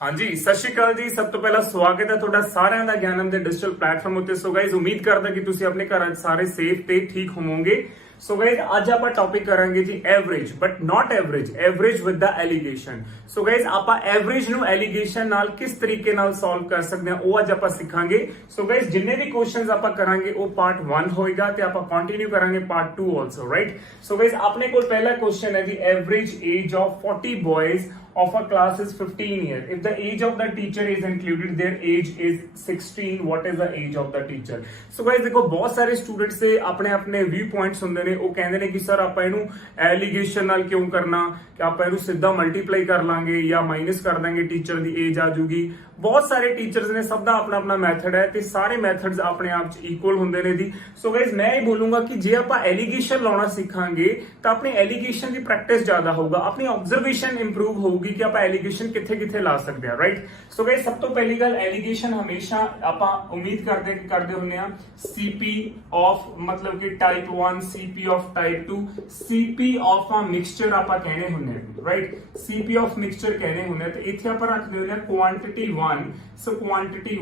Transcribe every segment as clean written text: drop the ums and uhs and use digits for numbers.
हाँ जी, सत श्री अकाल जी। सब तो पहला स्वागत है ਤੁਹਾਡਾ ਸਾਰਿਆਂ ਦਾ ਗਿਆਨਮ ਦੇ ਡਿਜੀਟਲ ਪਲੇਟਫਾਰਮ ਉੱਤੇ। ਸੋ ਗਾਇਜ਼ ਉਮੀਦ ਕਰਦਾ ਕਿ ਤੁਸੀਂ ਆਪਣੇ ਘਰਾਂ 'ਚ ਸਾਰੇ ਸੇਫ ਤੇ ਠੀਕ ਹੋਵੋਗੇ। ਸੋ ਗਾਇਜ਼ ਅੱਜ ਆਪਾਂ ਟੌਪਿਕ ਕਰਾਂਗੇ ਜੀ average, but not average with the allegation. So guys ਆਪਾਂ ਐਵਰੇਜ ਨੂੰ ਐਲੀਗੇਸ਼ਨ ਨਾਲ ਕਿਸ ਤਰੀਕੇ ਨਾਲ ਸੋਲਵ ਕਰ ਸਕਦੇ ਹਾਂ ਉਹ ਅੱਜ ਆਪਾਂ ਸਿੱਖਾਂਗੇ। ਸੋ ਗਾਇਜ਼ ਜਿੰਨੇ ਵੀ ਕੁਐਸਚਨਸ ਆਪਾਂ ਕਰਾਂਗੇ ਉਹ ਪਾਰਟ 1 ਹੋਏਗਾ ਤੇ ਆਪਾਂ ਕੰਟੀਨਿਊ ਕਰਾਂਗੇ part 2 also, right. So guys ਆਪਣੇ ਕੋਲ ਪਹਿਲਾ ਕੁਐਸਚਨ ਹੈ ਜੀ average age of 40 ਬॉयज of a class is 15 years. If the age of the teacher is included, their age is 16. What is the age of the teacher? So guys देखो बहुत सारे students से अपने अपने व्यू पॉइंट्स ਹੁੰਦੇ ਨੇ। ਉਹ ਕਹਿੰਦੇ ਨੇ ਕਿ ਸਰ ਆਪਾਂ ਇਹਨੂੰ ਐਲੀਗੇਸ਼ਨ ਨਾਲ ਕਿਉਂ ਕਰਨਾ, ਕਿ ਆਪਾਂ ਇਹਨੂੰ ਸਿੱਧਾ ਮਲਟੀਪਲਾਈ ਕਰ ਲਾਂਗੇ ਜਾਂ ਮਾਈਨਸ ਕਰ ਦਾਂਗੇ, ਟੀਚਰ ਦੀ ਏਜ ਆ ਜੂਗੀ। ਬਹੁਤ ਸਾਰੇ ਟੀਚਰਸ ਨੇ, ਸਭ ਦਾ ਆਪਣਾ ਆਪਣਾ ਮੈਥਡ ਹੈ ਤੇ ਸਾਰੇ ਮੈਥਡਸ ਆਪਣੇ ਆਪ ਚ ਇਕੁਅਲ ਹੁੰਦੇ ਨੇ ਜੀ। ਸੋ ਗਾਇਜ਼ ਮੈਂ ਇਹ ਬੋਲੂੰਗਾ ਕਿ ਜੇ ਆਪਾਂ ਐਲੀਗੇਸ਼ਨ ਲਾਉਣਾ ਸਿੱਖਾਂਗੇ ਤਾਂ ਆਪਣੀ ਐਲੀਗੇਸ਼ਨ ਦੀ ਪ੍ਰੈਕਟਿਸ ਜ਼ਿਆਦਾ ਹੋਊਗਾ, ਆਪਣੀ ਆਬਜ਼ਰਵੇਸ਼ਨ ਇੰਪਰੂਵ ਹੋਊਗੀ ਕਿ ਆਪਾਂ ਐਲੀਗੇਸ਼ਨ ਕਿੱਥੇ ਕਿੱਥੇ ਲਾ ਸਕਦੇ ਆ, ਰਾਈਟ। ਸੋ ਗਾਇਜ਼ ਸਭ ਤੋਂ ਪਹਿਲੀ ਗੱਲ, ਐਲੀਗੇਸ਼ਨ ਹਮੇਸ਼ਾ ਆਪਾਂ ਉਮੀਦ ਕਰਦੇ ਹੁੰਦੇ ਆ ਸੀਪੀ ਆਫ ਮਤਲਬ ਕਿ type 1, CP of type 2, CP of ਆ ਮਿਕਸਚਰ ਆਪਾਂ कहने ਹੁੰਦੇ ਆ, ਰਾਈਟ। ਸੀਪੀ ਆਫ ਮਿਕਸਚਰ कहने ਹੁੰਦੇ ਆ ਤੇ ਇੱਥੇ ਆਪਾਂ ਰੱਖਦੇ ਹੁੰਦੇ ਆ ਕੁਆਂਟੀਟੀ 1 ਸੋ ਕੁਆਂਟੀਟੀ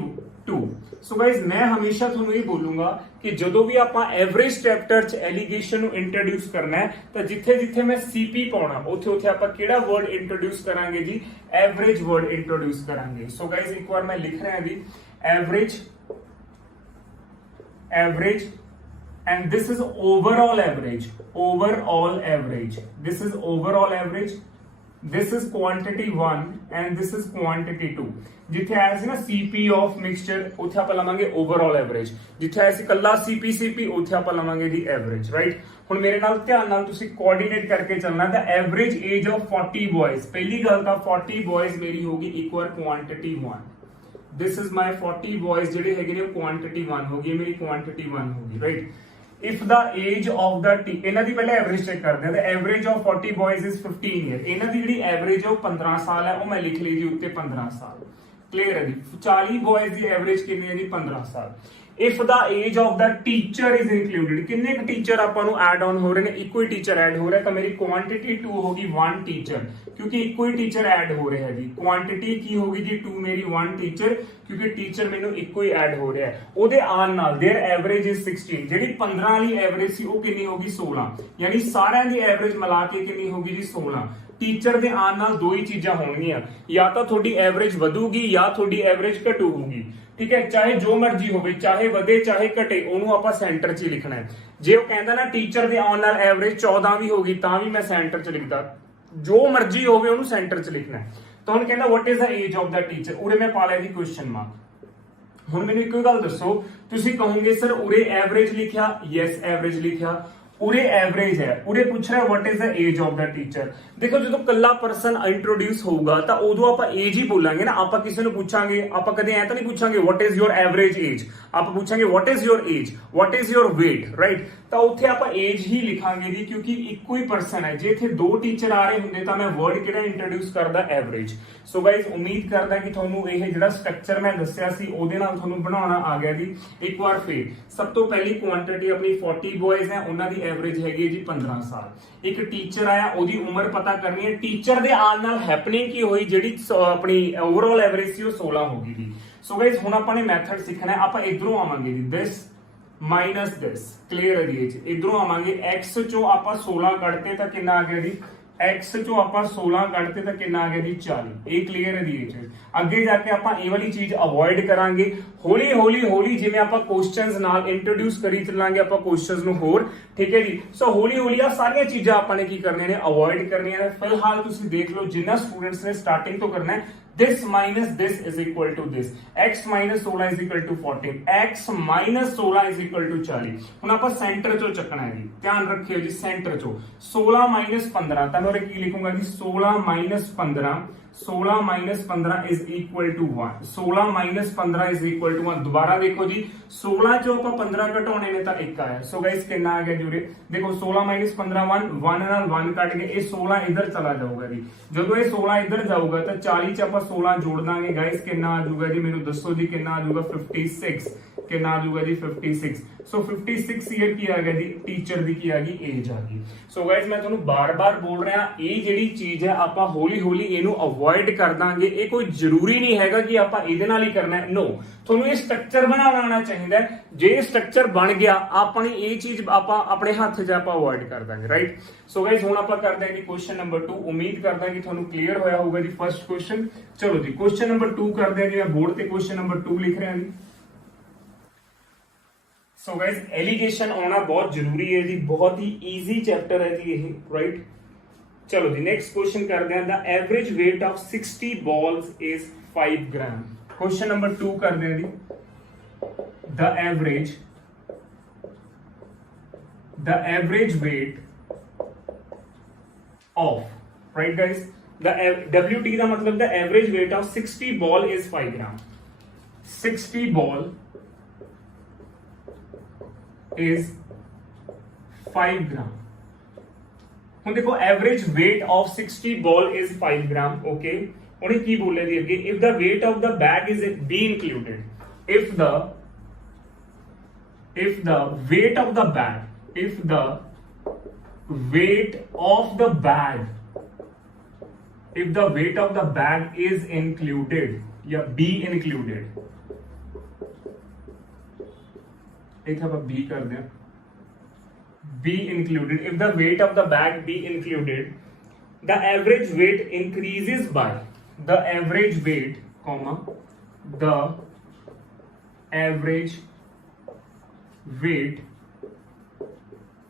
2। ਸੋ ਗਾਇਜ਼ ਮੈਂ ਹਮੇਸ਼ਾ ਤੁਹਾਨੂੰ ਇਹ ਬੋਲੂੰਗਾ ਕਿ ਜਦੋਂ ਵੀ ਆਪਾਂ ਐਵਰੇਜ ਚੈਪਟਰ ਚ ਐਲੀਗੇਸ਼ਨ ਨੂੰ ਇੰਟਰੋਡਿਊਸ ਕਰਨਾ ਹੈ ਤਾਂ ਜਿੱਥੇ ਜਿੱਥੇ ਮੈਂ ਸੀਪੀ ਪਾਉਣਾ ਉੱਥੇ ਉੱਥੇ ਆਪਾਂ ਕਿਹੜਾ ਵਰਡ ਇੰਟਰੋਡਿਊਸ ਕਰਾਂਗੇ ਜੀ, ਐਵਰੇਜ ਵਰਡ ਇੰਟਰੋਡਿਊਸ ਕਰਾਂਗੇ। ਸੋ ਗਾਇਜ਼ ਇੱਕ ਵਾਰ ਮੈਂ ਲਿਖ ਰਿਹਾ ਜੀ average and this is overall average, this is overall average, this is quantity 1 and this is quantity 2। ਜਿੱਥੇ ਆਇਆ ਸੀ ਨਾ ਸੀਪੀ ਆਫ ਮਿਕਸਚਰ ਉੱਥੇ ਆਪਾਂ ਲਵਾਂਗੇ ਓਵਰਆਲ ਐਵਰੇਜ, ਜਿੱਥੇ ਆਇਆ ਸੀ ਕੱਲਾ ਸੀਪੀ ਉੱਥੇ ਆਪਾਂ ਲਵਾਂਗੇ ਜੀ ਐਵਰੇਜ, ਰਾਈਟ। ਹੁਣ ਮੇਰੇ ਨਾਲ ਧਿਆਨ ਨਾਲ ਤੁਸੀਂ ਕੋਆਰਡੀਨੇਟ ਕਰਕੇ ਚੱਲਣਾ। ਤਾਂ ਐਵਰੇਜ ਏਜ ਆਫ 40 ਬॉयज, ਪਹਿਲੀ ਗੱਲ ਤਾਂ 40 ਬॉयज ਮੇਰੀ ਹੋਗੀ equal quantity 1। This is my 40 ਬॉयज ਜਿਹੜੇ ਹੈਗੇ ਨੇ ਉਹ ਕੁਆਂਟੀਟੀ 1 ਹੋਗੀ, ਮੇਰੀ ਕੁਆਂਟੀਟੀ 1 ਹੋਗੀ, right. If the age of the ਇਹਨਾਂ ਦੀ ਪਹਿਲੇ ਐਵਰੇਜ ਚੈੱਕ ਕਰਦੇ ਹਾਂ। ਤਾਂ ਐਵਰੇਜ ਆਫ 40 ਬॉयज ਇਜ਼ 15 ਈਅਰ। ਇਹਨਾਂ ਦੀ ਜਿਹੜੀ ਐਵਰੇਜ ਹੈ ਉਹ 15 ਸਾਲ ਹੈ, ਉਹ ਮੈਂ ਲਿਖ ਲਈ ਜੀ ਉੱਤੇ 15 ਸਾਲ, ਕਲੀਅਰ ਹੈ ਜੀ। 40 ਬॉयज ਦੀ ਐਵਰੇਜ ਕਿੰਨੀ ਹੈ ਜੀ, 15 ਸਾਲ। If the age of the teacher is included, ਕਿੰਨੇ ਕੁ ਟੀਚਰ ਆਪਾਂ ਨੂੰ ਐਡ ਆਨ ਹੋ ਰਹੇ ਨੇ, ਇੱਕੋ ਹੀ ਟੀਚਰ ਐਡ ਹੋ ਰਿਹਾ, ਤਾਂ ਮੇਰੀ ਕੁਆਂਟੀਟੀ 2 ਹੋਗੀ 1 ਟੀਚਰ, ਕਿਉਂਕਿ ਇੱਕੋ ਹੀ ਟੀਚਰ ਐਡ ਹੋ ਰਿਹਾ ਹੈ ਜੀ। ਕੁਆਂਟੀਟੀ ਕੀ ਹੋਗੀ ਜੀ 2 ਮੇਰੀ 1 ਟੀਚਰ, ਕਿਉਂਕਿ ਟੀਚਰ ਮੈਨੂੰ ਇੱਕੋ ਹੀ ਐਡ ਹੋ ਰਿਹਾ ਹੈ। ਉਹਦੇ ਆਨ ਨਾਲ देयर ਐਵਰੇਜ ਇਜ਼ 16। ਜਿਹੜੀ 15 ਵਾਲੀ ਐਵਰੇਜ ਸੀ ਉਹ ਕਿੰਨੀ ਹੋਗੀ 16, ਯਾਨੀ ਸਾਰਿਆਂ ਦੀ ਐਵਰੇਜ ਮਿਲਾ ਕੇ ਕਿੰਨੀ ਹੋਗੀ ਜੀ 16। ਟੀਚਰ ਦੇ ਆਨ ਨਾਲ ਦੋ ਹੀ ਚੀਜ਼ਾਂ ਹੋਣਗੀਆਂ, ਜਾਂ ਤਾਂ ਤੁਹਾਡੀ ਐਵਰੇਜ ਵਧੂਗੀ ਜਾਂ ਤੁਹਾਡੀ ਐਵਰੇਜ ਘਟੂਗੀ, ਠੀਕ ਹੈ। ਚਾਹੇ ਜੋ ਮਰਜ਼ੀ ਹੋਵੇ, ਚਾਹੇ ਵਧੇ ਚਾਹੇ ਘਟੇ, ਉਹਨੂੰ ਆਪਾਂ ਸੈਂਟਰ 'ਚ ਹੀ ਲਿਖਣਾ ਹੈ। ਜੇ ਉਹ ਕਹਿੰਦਾ ਨਾ ਟੀਚਰ ਦੇ ਆਉਣ ਨਾਲ ਐਵਰੇਜ 14 ਵੀ ਹੋਗੀ ਤਾਂ ਵੀ ਮੈਂ ਸੈਂਟਰ 'ਚ ਲਿਖਦਾ, ਜੋ ਮਰਜ਼ੀ ਹੋਵੇ ਉਹਨੂੰ ਸੈਂਟਰ 'ਚ ਲਿਖਣਾ ਹੈ। ਤਾਂ ਹੁਣ ਕਹਿੰਦਾ what is the age of the teacher, ਉਰੇ ਮੈਂ ਪਾ ਲਿਆ ਜੀ ਕੁਐਸਚਨ ਮਾਰਕ। ਹੁਣ ਮੈਨੂੰ ਇੱਕ ਗੱਲ ਦੱਸੋ, ਤੁਸੀਂ ਕਹੋਗੇ ਸਰ ਉਰੇ ਐਵਰੇਜ ਲਿਖਿਆ, ਯੈਸ ਐਵਰੇਜ ਲਿਖਿਆ, ਉਰੇ ਐਵਰੇਜ ਹੈ, ਉਰੇ ਪੁੱਛ ਰਿਹਾ what is the age of the teacher. ਦੇਖੋ ਜਦੋਂ ਕੱਲਾ ਪਰਸਨ ਇੰਟਰੋਡਿਊਸ ਹੋਊਗਾ ਤਾਂ ਉਦੋਂ ਆਪਾਂ ਏਜ ਹੀ ਬੋਲਾਂਗੇ ਨਾ। ਆਪਾਂ ਕਿਸੇ ਨੂੰ ਪੁੱਛਾਂਗੇ, ਆਪਾਂ ਕਦੇ ਐ ਤਾਂ ਨਹੀਂ ਪੁੱਛਾਂਗੇ what is your average age, ਆਪਾਂ ਪੁੱਛਾਂਗੇ what is your age, what is your weight, right. ਤਾਂ ਉੱਥੇ ਆਪਾਂ ਏਜ ਹੀ ਲਿਖਾਂਗੇ ਜੀ, ਕਿਉਂਕਿ ਇੱਕੋ ਹੀ ਪਰਸਨ ਹੈ। ਜੇ ਇੱਥੇ ਦੋ ਟੀਚਰ ਆ ਰਹੇ ਹੁੰਦੇ ਤਾਂ ਮੈਂ ਵਰਡ ਕਿਹੜਾ ਇੰਟਰੋਡਿਊਸ ਕਰਦਾ, ਐਵਰੇਜ। ਸੋ ਗਾਇਜ਼ ਉਮੀਦ ਕਰਦਾ ਕਿ ਤੁਹਾਨੂੰ ਇਹ ਜਿਹੜਾ ਸਟਰਕਚਰ ਮੈਂ ਦੱਸਿਆ ਸੀ ਉਹਦੇ ਨਾਲ ਤੁਹਾਨੂੰ ਬਣਾਉਣਾ ਆ ਗਿਆ ਜੀ। ਇੱਕ ਵਾਰ ਫੇਰ ਸਭ ਤੋਂ ਪਹਿਲੀ ਕੁਆਂਟੀਟੀ ਆਪਣੀ 40 ਬॉयज ਹੈ, ਉਹਨਾਂ ਦੀ ਐਵਰੇਜ ਹੈਗੀ ਜੀ 15 ਸਾਲ। ਇੱਕ ਟੀਚਰ ਆਇਆ, ਉਹਦੀ ਉਮਰ ਪਤਾ ਕਰਨੀ ਹੈ। ਟੀਚਰ ਦੇ ਆਉਣ ਨਾਲ ਹੈਪਨਿੰਗ ਕੀ ਹੋਈ, ਜਿਹੜੀ ਆਪਣੀ ਓਵਰਆਲ ਐਵਰੇਜ ਸੀ ਉਹ 16 ਹੋ ਗਈ ਜੀ। ਸੋ ਗਾਇਜ਼ ਹੁਣ ਆਪਾਂ ਨੇ ਮੈਥਡ ਸਿੱਖਣਾ ਹੈ। ਆਪਾਂ ਇਧਰੋਂ ਆਵਾਂਗੇ ਜੀ this ਮਾਈਨਸ this, ਕਲੀਅਰ ਹੈ ਜੀ। ਇਧਰੋਂ ਆਵਾਂਗੇ x ਚੋਂ ਆਪਾਂ 16 ਕੱਢਤੇ ਤਾਂ ਕਿੰਨਾ ਆ ਗਿਆ ਜੀ, x ਚੋਂ ਆਪਾਂ 16 ਕੱਢਤੇ ਤਾਂ ਕਿੰਨਾ ਆ ਗਿਆ ਜੀ 40। ਇਹ ਕਲੀਅਰ ਹੈ ਜੀ। ਅੱਗੇ ਜਾ ਕੇ ਆਪਾਂ ਇਹ ਵਾਲੀ ਚੀਜ਼ ਅਵੋਇਡ ਕਰਾਂਗੇ। ਹੌਲੀ ਹੌਲੀ ਜਿਵੇਂ ਆਪਾਂ ਕੁਐਸਚਨਸ ਨਾਲ ਇੰਟਰੋਡਿਊਸ ਕਰੀ ਚੱਲਾਂਗੇ ਆਪਾਂ ਕੁਐਸਚਨਸ ਨੂੰ ਹੋਰ, ਠੀਕ ਹੈ ਜੀ। ਸੋ ਹੌਲੀ ਹੌਲੀ ਆ ਸਾਰੀਆਂ ਚੀਜ਼ਾਂ ਆਪਾਂ ਨੇ ਕੀ ਕਰਨੀਆਂ ਨੇ, ਅਵੋਇਡ ਕਰਨੀਆਂ ਨੇ। ਫਿਲਹਾਲ ਤੁਸੀਂ ਦੇਖ ਲਓ ਜਿੰਨਾ ਸਟੂਡੈਂਟਸ ਨੇ ਸਟਾਰਟਿੰਗ ਤੋਂ ਕਰਨਾ ਹੈ this minus this is equal to this, x minus 16 is equal to 14, x minus 16 is equal to 40। ਹੁਣ ਆਪਾਂ ਸੈਂਟਰ ਚੋਂ ਚੱਕਣਾ ਹੈ ਜੀ, ਧਿਆਨ ਰੱਖਿਓ ਜੀ। ਸੈਂਟਰ ਚੋਂ 16 minus 15 ਤਾਂ ਮੈਂ ਕੀ ਲਿਖੂੰਗਾ ਜੀ, 16 minus 15, 16 minus 15 is equal to 1, 16 minus 15 is equal to 1। ਦੁਬਾਰਾ ਦੇਖੋ ਜੀ, 16 ਚੋਂ ਆਪਾਂ 15 ਘਟਾਉਣੇ ਨੇ ਤਾਂ 1 ਆਇਆ। ਸੋ ਗਾਇਸ ਕਿੰਨਾ ਆ ਗਿਆ ਜੀ ਉਰੇ, ਦੇਖੋ 16 minus 15 1, 1 ਨਾਲ 1 ਕੱਟ ਕੇ ਇਹ 16 ਇੱਧਰ ਚਲਾ ਜਾਊਗਾ ਜੀ। ਜਦੋਂ ਇਹ 16 ਇੱਧਰ ਜਾਊਗਾ ਤਾਂ 40 ਚ ਆਪਾਂ 16 ਜੋੜ ਦਾਂਗੇ। ਗਾਇਸ ਕਿੰਨਾ ਆ ਜਾਊਗਾ ਜੀ, ਮੈਨੂੰ ਦੱਸੋ ਜੀ ਕਿੰਨਾ ਆ ਜਾਊਗਾ, 56। कितना आ जाऊगा जी 56। सो 56 ईयर की आ गया जी टीचर की आ गई एज आ गई। सो गाइज मैं तुहानू बार बार बोल रहा ये जिहड़ी चीज है आपां हौली हौली इहनू अवॉइड कर दांगे। ये कोई जरूरी नहीं हैगा कि आपां इहदे नाल ही करना है, नो तुहानू ये स्ट्रक्चर बनाना आना चाहिए। जे स्ट्रक्चर बन गया अपनी ये चीज आपां अपने हाथ च आपां अवॉइड कर दांगे, राइट। सो गाइज हुण आपां करदे हां जी क्वेश्चन नंबर 2। उम्मीद करदा कि तुहानू क्लीयर होया होगा जी फर्स्ट क्वेश्चन। चलो जी क्वेश्चन नंबर 2 करदे हां जी। मैं बोर्ड ते क्वेश्चन नंबर 2 लिख रहा जी। सो गाइज एलिगेशन आना बहुत जरूरी है जी, बहुत ही इजी चैप्टर है जी ये, राइट। चलो जी नेक्स्ट क्वेश्चन करते हैं। The average weight of 60 balls is 5 gram. Question number 2 करते हैं जी। The average weight of, right guys, the WT का मतलब the average weight of 60 ball is 5 gram. 60 ball is 5 gram. ਹੁਣ देखो average weight of 60 ball is 5 gram. Okay उन्हें की बोले जी अगे, if the weight of the bag is be included, if the weight of the bag, if the weight of the bag, if the weight of the bag is included या be included, एक आप B कर दें, be included, if the weight of the bag be included, the average wait increases by, the average wait comma the average wait,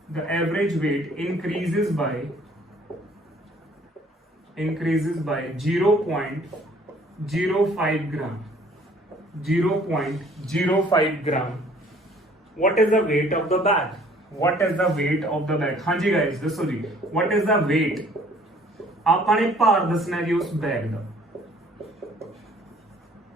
the average wait increases by 0.05 gram, 0.05 gram. What is the weight of the bag? What is the weight of the bag? हाँ जी guys दसो जी, what is the weight? आपने भार दसना है जी उस bag का।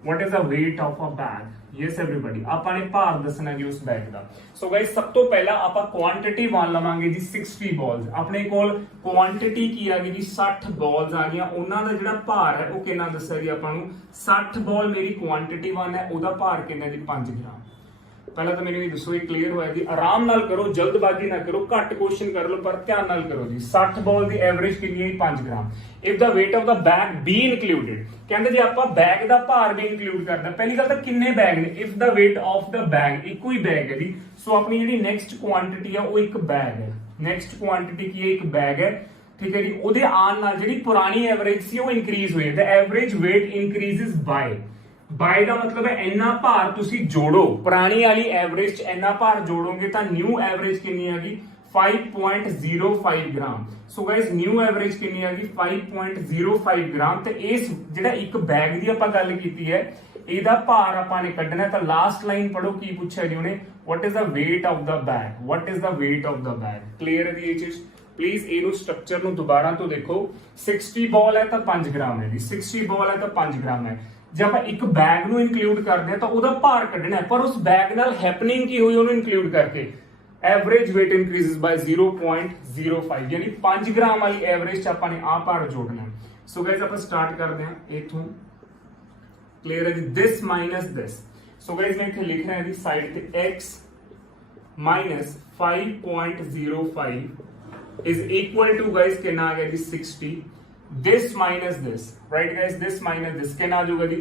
What is the weight of a bag? Yes everybody, आपने भार दसना है जी उस बैग का। So guys सब तो पहला आप क्वांटिटी मान लवांगे जी 60 बॉल्स। अपने कोल क्वांटिटी की आ गई जी 60 बॉल्स आ गई, उन्हां दा जिहड़ा भार है वो कितना दस्सिया जी आपां नूं 60 बॉल मेरी क्वांटिटी 1 है, उहदा भार कितना जी 5 ग्राम। पहला तो मैंने दसो ये क्लीयर होया जी, आराम नाल करो, जल्दबाजी ना करो, घट क्वेश्चन कर लो पर ध्यान नाल करो जी। 60 बॉल दी एवरेज कितनी है 5 gram. If the weight of the bag be included, कहंदे जी आपां बैग दा भार भी इंक्लूड करना। पहली गल तो किन्ने बैग ने, if the weight of the bag, इको ही बैग है जी। सो अपनी जिहड़ी नेक्स्ट क्वांटिटी है वो एक बैग है, नेक्स्ट क्वांटिटी की एक बैग है, ठीक है जी। ਉਹਦੇ ਆਉਣ ਨਾਲ ਜਿਹੜੀ ਪੁਰਾਣੀ ਐਵਰੇਜ ਸੀ ਉਹ ਇਨਕਰੀਜ਼ ਹੋਈ, ਦ ਐਵਰੇਜ weight increases ਬਾਈ ਦਾ ਮਤਲਬ ਹੈ ਇੰਨਾ ਭਾਰ ਤੁਸੀਂ ਜੋੜੋ, ਪੁਰਾਣੀ ਵਾਲੀ ਐਵਰੇਜ ਚ ਇੰਨਾ ਭਾਰ ਜੋੜੋਗੇ ਤਾਂ ਨਿਊ ਐਵਰੇਜ ਕਿੰਨੀ ਆ ਗਈ 5.05 ग्राम। सो गाइस न्यू एवरेज कितनी आ गई 5.05 ग्राम। ਤੇ ਇਸ ਜਿਹੜਾ ਇੱਕ ਬੈਗ ਦੀ ਆਪਾਂ ਗੱਲ ਕੀਤੀ ਹੈ ਇਹਦਾ ਭਾਰ ਆਪਾਂ ਨੇ ਕੱਢਣਾ, ਤਾਂ ਲਾਸਟ ਲਾਈਨ ਪੜੋ ਕੀ ਪੁੱਛਿਆ ਜੀ ਉਹਨੇ, what is the weight of the bag, what is the weight of the bag. Clear है जी ਇਹ ਚੀਜ਼। प्लीज ਇਹਨੂੰ ਸਟਰਕਚਰ ਨੂੰ ਦੁਬਾਰਾ ਤੋਂ ਦੇਖੋ। 60 ਬॉल ਹੈ ਤਾਂ 5 ग्राम है जी, 60 बॉल है ਤਾਂ 5 ग्राम है। ਜੇ ਆਪਾਂ ਇੱਕ ਬੈਗ ਨੂੰ ਇਨਕਲੂਡ ਕਰਦੇ ਆ ਤਾਂ ਉਹਦਾ ਭਾਰ ਕੱਢਣਾ ਹੈ, ਪਰ ਉਸ ਬੈਗ ਨਾਲ ਹੈਪਨਿੰਗ ਕੀ ਹੋਈ ਉਹਨੂੰ ਇਨਕਲੂਡ ਕਰਕੇ एवरेज वेट इंक्रीजेस बाय 0.05, यानी 5 ग्राम वाली एवरेज च आपां ने आ भार जोड़ना है। सो गाइस आपां स्टार्ट करते हैं इथों। क्लियर है जी, this minus this. So guys मैं इथे लिख रहा है जी साइड पे x minus 5.05 is equal to guys कितना आ गया जी 60। This minus this, right guys, this minus this कितना आ जाऊगा जी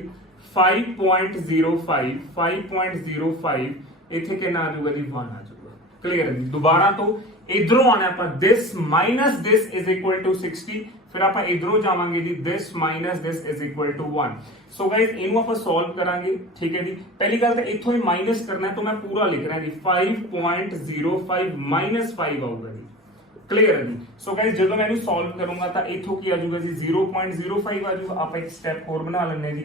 5.05, 5.05 इथे कितना आ जाऊगा जी 1 आ जाऊगा। क्लियर है, दोबारा तो इधरों आना है, this minus this is equal to 60, फिर आप इधरों जावांगे जी this minus this is equal to 1। So guys इनको आप सॉल्व करांगे, ठीक है जी। पहली गल तो इथों ही माइनस करना है, तो मैं पूरा लिख रहा है जी 5.05 माइनस 5 आऊगा जी। क्लियर है जी। सो गाइस जब मैं इन्हें सॉल्व करूंगा तो इथों की आ जाऊगा जी 0.05 आ जाऊगा। आप एक स्टेप और बना लेने जी,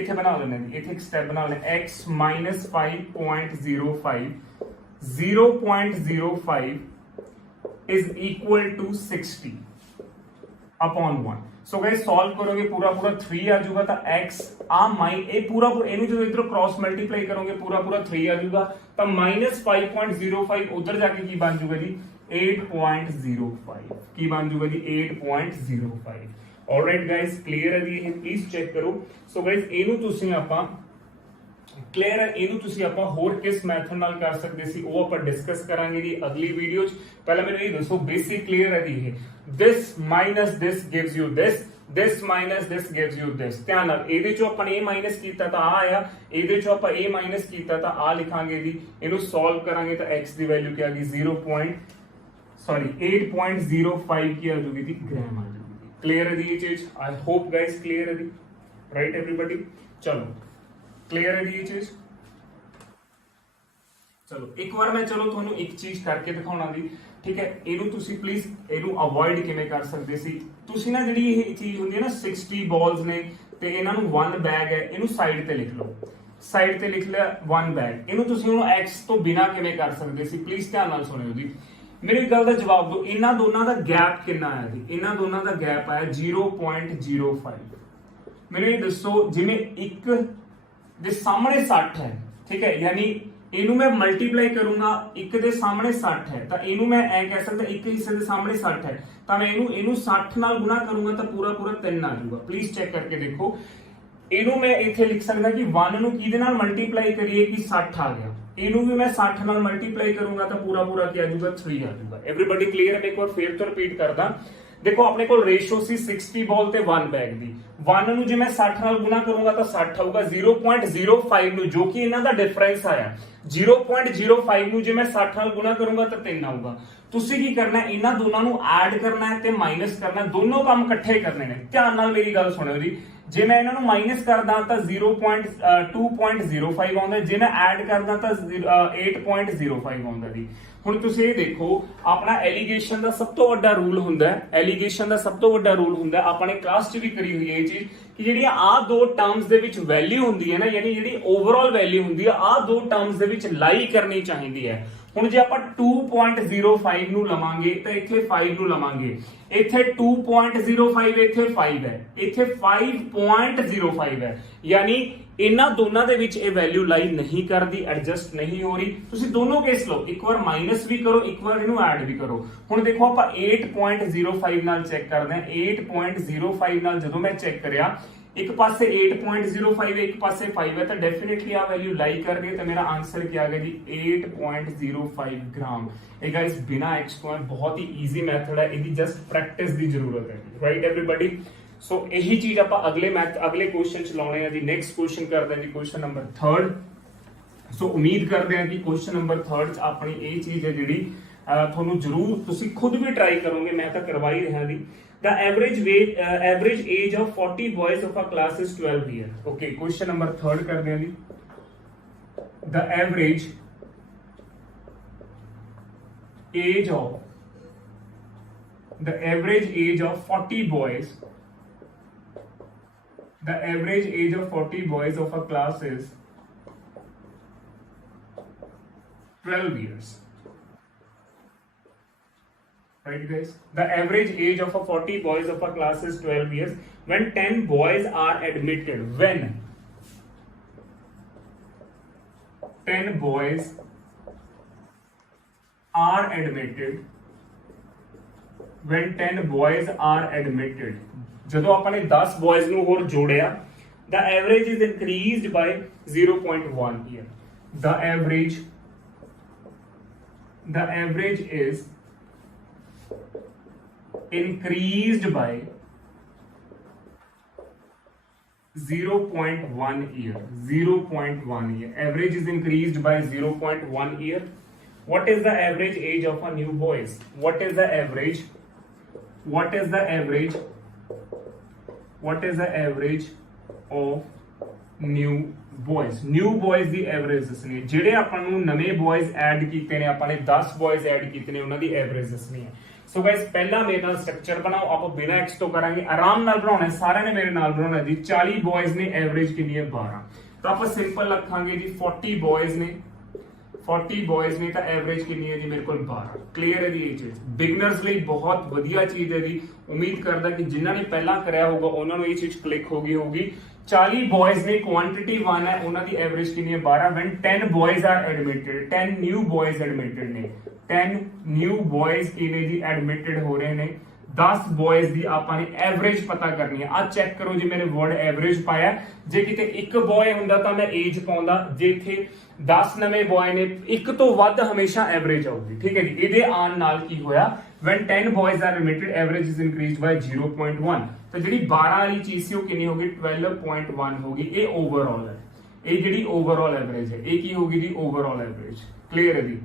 इथे बना लेने जी, इथे एक स्टेप बना लेना x minus 5.05 0.05 is equal to 60 upon 1। So guys solve करोगे पूरा 3 आ जाऊगा, तो x पूरा इनू जो इधर क्रॉस मल्टीप्लाई करोगे पूरा 3 आ जाऊगा, तो माइनस 5.05 उधर जाके की बन जाऊगा जी 8.05, की बन जाऊगा जी 8.05। ऑलराइट गाइस क्लियर है जी, प्लीज चेक करो। सो गाइस इनू तुसी आपां क्लियर है। ਇਹਨੂੰ ਤੁਸੀਂ ਆਪਾਂ ਹੋਰ ਕਿਸ ਮੈਥਡ ਨਾਲ ਕਰ ਸਕਦੇ ਸੀ ਉਹ ਆਪਾਂ ਡਿਸਕਸ ਕਰਾਂਗੇ ਜੀ ਅਗਲੀ ਵੀਡੀਓ 'ਚ। ਪਹਿਲਾਂ ਮੈਨੂੰ ਇਹ ਦੱਸੋ ਬੇਸਿਕ ਕਲੀਅਰ ਹੈ ਜੀ ਇਹ this minus this gives you this minus this gives you this। ਧਿਆਨ ਨਾਲ ਇਹਦੇ ਚੋਂ ਆਪਾਂ ਨੇ a ਮਾਈਨਸ ਕੀਤਾ ਤਾਂ ਆ ਆਇਆ, ਇਹਦੇ ਚੋਂ ਆਪਾਂ a ਮਾਈਨਸ ਕੀਤਾ ਤਾਂ ਆ ਲਿਖਾਂਗੇ ਜੀ। ਇਹਨੂੰ ਸੋਲਵ ਕਰਾਂਗੇ ਤਾਂ x ਦੀ ਵੈਲਿਊ ਕੀ ਆ ਗਈ 8.05 ਕੀ ਆ ਜੂਗੀ ਜੀ ਗ੍ਰਾਮ ਆ ਜੂਗੀ। ਕਲੀਅਰ ਹੈ ਜੀ ਇਹ ਚੀਜ਼। आई होप गाइस क्लियर है जी, राइट एवरीबॉडी। चलो क्लियर है जी ये चीज। चलो एक बार मैं चलो ਤੁਹਾਨੂੰ ਇੱਕ ਚੀਜ਼ ਕਰਕੇ ਦਿਖਾਉਣਾ ਦੀ, ਠੀਕ ਹੈ। ਇਹਨੂੰ ਤੁਸੀਂ ਪਲੀਜ਼ ਇਹਨੂੰ ਅਵੋਇਡ ਕਿਵੇਂ ਕਰ ਸਕਦੇ ਸੀ ਤੁਸੀਂ ਨਾ, ਜਿਹੜੀ ਇਹ ਚੀਜ਼ ਹੁੰਦੀ ਹੈ ਨਾ 60 ਬਾਲਸ ਨੇ ਤੇ ਇਹਨਾਂ ਨੂੰ 1 ਬੈਗ ਹੈ, ਇਹਨੂੰ ਸਾਈਡ ਤੇ ਲਿਖ ਲਓ। ਸਾਈਡ ਤੇ ਲਿਖ ਲਿਆ 1 ਬੈਗ। ਇਹਨੂੰ ਤੁਸੀਂ ਹੁਣ x ਤੋਂ ਬਿਨਾ ਕਿਵੇਂ ਕਰ ਸਕਦੇ ਸੀ, ਪਲੀਜ਼ ਧਿਆਨ ਨਾਲ ਸੁਣਿਓ ਜੀ। ਮੇਰੀ ਗੱਲ ਦਾ ਜਵਾਬ ਦਿਓ। ਇਹਨਾਂ ਦੋਨਾਂ ਦਾ ਗੈਪ ਕਿੰਨਾ ਆਇਆ ਜੀ? ਇਹਨਾਂ ਦੋਨਾਂ ਦਾ ਗੈਪ ਆਇਆ 0.05। ਮੈਨੂੰ ਇਹ ਦੱਸੋ, ਜਿਵੇਂ ਇੱਕ ਦੇ ਸਾਹਮਣੇ 60 ਹੈ, ਠੀਕ ਹੈ, ਯਾਨੀ ਇਹਨੂੰ ਮੈਂ ਮਲਟੀਪਲਾਈ ਕਰੂੰਗਾ, ਇੱਕ ਦੇ ਸਾਹਮਣੇ 60 ਹੈ ਤਾਂ ਇਹਨੂੰ ਮੈਂ ਐ ਕਹਿ ਸਕਦਾ ਇੱਕ ਹਿੱਸੇ ਦੇ ਸਾਹਮਣੇ 60 ਹੈ ਤਾਂ ਮੈਂ ਇਹਨੂੰ 60 ਨਾਲ ਗੁਣਾ ਕਰੂੰਗਾ ਤਾਂ ਪੂਰਾ 3 ਆ ਜਾਊਗਾ। ਪਲੀਜ਼ ਚੈੱਕ ਕਰਕੇ ਦੇਖੋ। ਇਹਨੂੰ ਮੈਂ ਇੱਥੇ ਲਿਖ ਸਕਦਾ ਕਿ 1 ਨੂੰ ਕਿਹਦੇ ਨਾਲ ਮਲਟੀਪਲਾਈ ਕਰੀਏ ਕਿ 60 ਆ ਗਿਆ, ਇਹਨੂੰ ਵੀ ਮੈਂ 60 ਨਾਲ ਮਲਟੀਪਲਾਈ ਕਰੂੰਗਾ ਤਾਂ ਪੂਰਾ ਕੀ ਆ ਜਾਊਗਾ 3 ਆ ਜਾਊਗਾ। एवरीबॉडी क्लियर है? मैं एक बार फिर तो रिपीट करदा। देखो अपने को रेशो सी 60 बॉल ते 1 बैग दी। 1 ਨੂੰ ਜੇ ਮੈਂ 60 ਨਾਲ ਗੁਣਾ ਕਰੂੰਗਾ ਤਾਂ 60 ਆਊਗਾ। 0.05 ਨੂੰ ਜੋ ਕਿ ਇਹਨਾਂ ਦਾ ਡਿਫਰੈਂਸ ਆਇਆ 0.05 ਨੂੰ ਜੇ ਮੈਂ 60 ਨਾਲ ਗੁਣਾ ਕਰੂੰਗਾ ਤਾਂ 3 ਆਊਗਾ। ਤੁਸੀਂ ਕੀ ਕਰਨਾ ਹੈ, ਇਹਨਾਂ ਦੋਨਾਂ ਨੂੰ ਐਡ ਕਰਨਾ ਹੈ ਤੇ ਮਾਈਨਸ ਕਰਨਾ ਹੈ, ਦੋਨੋਂ ਕੰਮ ਇਕੱਠੇ ਕਰਨੇ ਨੇ। ਧਿਆਨ ਨਾਲ ਮੇਰੀ ਗੱਲ ਸੁਣਿਓ ਜੀ। ਜੇ ਮੈਂ ਇਹਨਾਂ ਨੂੰ ਮਾਈਨਸ ਕਰਦਾ ਤਾਂ 0.2.05 ਆਉਂਦਾ, ਜੇ ਮੈਂ ਐਡ ਕਰਦਾ ਤਾਂ 8.05 ਆਉਂਦਾ ਜੀ। ਹੁਣ ਤੁਸੀਂ ਇਹ ਦੇਖੋ, ਆਪਣਾ ਐਲੀਗੇਸ਼ਨ ਦਾ ਸਭ ਤੋਂ ਵੱਡਾ ਰੂਲ ਹੁੰਦਾ ਹੈ, ਐਲੀਗੇਸ਼ਨ ਦਾ ਸਭ ਤੋਂ ਵੱਡਾ ਰੂਲ ਹੁੰਦਾ ਹੈ, ਆਪਾਂ ਨੇ ਕਲਾਸ 'ਚ ਵੀ ਕਰੀ ਹੋਈ ਹੈ ਇਹ ਚੀਜ਼, ਕਿ ਜਿਹੜੀਆਂ ਆਹ ਦੋ ਟਰਮਸ ਦੇ ਵਿੱਚ ਵੈਲਿਊ ਹੁੰਦੀ ਹੈ ਨਾ, ਯਾਨੀ ਜਿਹੜੀ ਓਵਰਆਲ ਵੈਲਿਊ ਹੁੰਦੀ ਹੈ ਆਹ ਦੋ ਟਰਮਸ ਦੇ ਵਿੱਚ ਲਾਈ ਕਰਨੀ ਚਾਹੀਦੀ ਹੈ। ਹੁਣ ਜੇ ਆਪਾਂ 2.05 ਨੂੰ ਲਵਾਂਗੇ ਤਾਂ ਇੱਥੇ 5 ਨੂੰ ਲਵਾਂਗੇ, ਇੱਥੇ 2.05 ਇੱਥੇ 5 ਹੈ, ਇੱਥੇ 5.05 ਹੈ, ਯਾਨੀ ਇਹਨਾਂ ਦੋਨਾਂ ਦੇ ਵਿੱਚ ਇਹ ਵੈਲਿਊ ਲਾਈ ਨਹੀਂ ਕਰਦੀ, ਐਡਜਸਟ ਨਹੀਂ ਹੋ ਰਹੀ। ਤੁਸੀਂ ਦੋਨੋਂ ਕੇਸ ਲਓ, ਇੱਕ ਵਾਰ ਮਾਈਨਸ ਵੀ ਕਰੋ, ਇੱਕ ਵਾਰ ਇਹਨੂੰ ਐਡ ਵੀ ਕਰੋ। ਹੁਣ ਦੇਖੋ ਆਪਾਂ 8.05 ਨਾਲ ਚੈੱਕ ਕਰਦੇ ਹਾਂ। 8.05 ਨਾਲ ਜਦੋਂ ਮੈਂ ਚੈੱਕ ਕਰਿਆ, ਇੱਕ ਪਾਸੇ 8.05 ਹੈ, ਇੱਕ ਪਾਸੇ 5 ਹੈ, ਤਾਂ ਡੈਫੀਨਿਟਲੀ ਆ ਵੈਲਿਊ ਲਾਈ ਕਰ ਗਈ। ਤਾਂ ਮੇਰਾ ਆਨਸਰ ਕੀ ਆ ਗਿਆ ਜੀ 8.05 ਗ੍ਰਾਮ। ਇਹ ਗਾਇਸ ਬਿਨਾ ਐਕਸਪੋਨੈਂਟ ਬਹੁਤ ਹੀ ਈਜ਼ੀ ਮੈਥਡ ਹੈ, ਇਹਦੀ ਜਸਟ ਪ੍ਰੈਕਟਿਸ ਦੀ ਜ਼ਰੂਰਤ ਹੈ, ਰਾਈਟ एवरीबॉडी। सो यही चीज आप अगले क्वेश्चन च लाने जी। नेक्स्ट क्वेश्चन करते हैं जी क्वेश्चन नंबर 3। सो उम्मीद करते हैं कि क्वेश्चन नंबर 3 च अपनी ये चीज है जी थोनू जरूर तुसी खुद भी ट्राई करोगे, मैं तो करवा ही रहा जी। The average age of 40 boys of a class is 12 years। Okay, question number 3 करते हैं जी। The average age of 40 boys, the average age of 40 boys of a class is 12 years, right guys? The average age of a 40 boys of a class is 12 years when 10 boys are admitted. When 10 boys are admitted, when 10 boys are admitted, ਜਦੋਂ ਆਪਾਂ ਨੇ 10 ਬॉयਜ਼ ਨੂੰ ਹੋਰ ਜੋੜਿਆ, the average is increased by 0.1 year। the average is increased by 0.1 year। 0.1 year average is increased by 0.1 year। what is the average age of a new boys? what is the average of new boys? new boys the average ਦੱਸਣੀ ਹੈ। ਜਿਹੜੇ ਆਪਾਂ ਨੂੰ ਨਵੇਂ ਬॉयਜ਼ add ਕੀਤੇ ਨੇ, ਆਪਾਂ ਨੇ 10 ਬॉयਜ਼ ਐਡ ਕੀਤੇ ਨੇ, ਉਹਨਾਂ ਦੀ ਐਵਰੇਜ ਦੱਸਣੀ ਹੈ। ਸੋ ਗਾਇਸ ਪਹਿਲਾਂ ਮੇਰੇ ਨਾਲ ਸਟਰਕਚਰ ਬਣਾਓ, ਆਪਾਂ ਬਿਨਾਂ ਐਕਸ ਤੋਂ ਕਰਾਂਗੇ, ਆਰਾਮ ਨਾਲ ਬਣਾਉਣਾ, ਸਾਰਿਆਂ ਨੇ ਮੇਰੇ ਨਾਲ ਬਣਾਉਣਾ ਜੀ। 40 ਬॉयਜ਼ ਨੇ, ਐਵਰੇਜ ਕਿੰਨੀ ਹੈ 12, ਤਾਂ ਆਪਾਂ ਸਿੰਪਲ ਰੱਖਾਂਗੇ ਜੀ 40 ਬॉयਜ਼ ਨੇ, 40 ਬॉयਜ਼ ਨੇ ਤਾਂ ਐਵਰੇਜ ਕਿੰਨੀ ਹੈ ਜੀ ਮੇਰੇ ਕੋਲ 12। ਕਲੀਅਰ ਹੈ ਜੀ ਇਹ ਚੀਜ਼। ਬਿਗਨਰਸ ਲਈ ਬਹੁਤ ਵਧੀਆ ਚੀਜ਼ ਹੈ ਜੀ। ਉਮੀਦ ਕਰਦਾ ਕਿ ਜਿਨ੍ਹਾਂ ਨੇ ਪਹਿਲਾਂ ਕਰਿਆ ਹੋਊਗਾ ਉਹਨਾਂ ਨੂੰ ਇਹ ਚੀਜ਼ ਕਲਿੱਕ ਹੋ ਗਈ ਹੋਊਗੀ। 40 ਬॉयਜ਼ ਨੇ, ਕੁਆਂਟੀਟੀ 1 ਹੈ, ਉਹਨਾਂ ਦੀ ਐਵਰੇਜ ਕਿੰਨੀ ਹੈ 12। when 10 boys are admitted, 10 new boys admitted ਨੇ, 10 new boys ਕਿਨੇ ਜੀ ਐਡਮਿਟਡ ਹੋ ਰਹੇ ਨੇ 10 ਬॉयਜ਼ ਦੀ ਆਪਾਂ ਨੇ ਐਵਰੇਜ ਪਤਾ ਕਰਨੀ ਹੈ। ਆ ਚੈੱਕ ਕਰੋ ਜੀ ਮੇਰੇ ਵਰਡ ਐਵਰੇਜ ਪਾਇਆ, ਜੇ ਕਿਤੇ ਇੱਕ ਬॉय ਹੁੰਦਾ ਤਾਂ ਮੈਂ ਏਜ ਪਾਉਂਦਾ, ਜੇ ਇੱਥੇ 10 ਨਵੇਂ ਬॉय ਨੇ ਇੱਕ ਤੋਂ ਵੱਧ ਹਮੇਸ਼ਾ ਐਵਰੇਜ ਆਊਗੀ, ਠੀਕ ਹੈ ਜੀ। ਇਹਦੇ ਆਉਣ ਨਾਲ ਕੀ ਹੋਇਆ, when 10 boys are admitted average is increased by 0.1, ਤਾਂ ਜਿਹੜੀ 12 ਵਾਲੀ ਚੀਜ਼ ਸੀ ਉਹ ਕਿੰਨੀ ਹੋ ਗਈ 12.1 ਹੋ ਗਈ। ਇਹ ਓਵਰਆਲ ਹੈ, ਇਹ ਜਿਹੜੀ ਓਵਰਆਲ ਐਵਰੇਜ ਹੈ, ਇਹ ਕੀ ਹੋਗੀ ਜੀ ਓਵਰਆਲ ਐਵਰੇਜ। ਕਲੀਅਰ ਹੈ ਜੀ,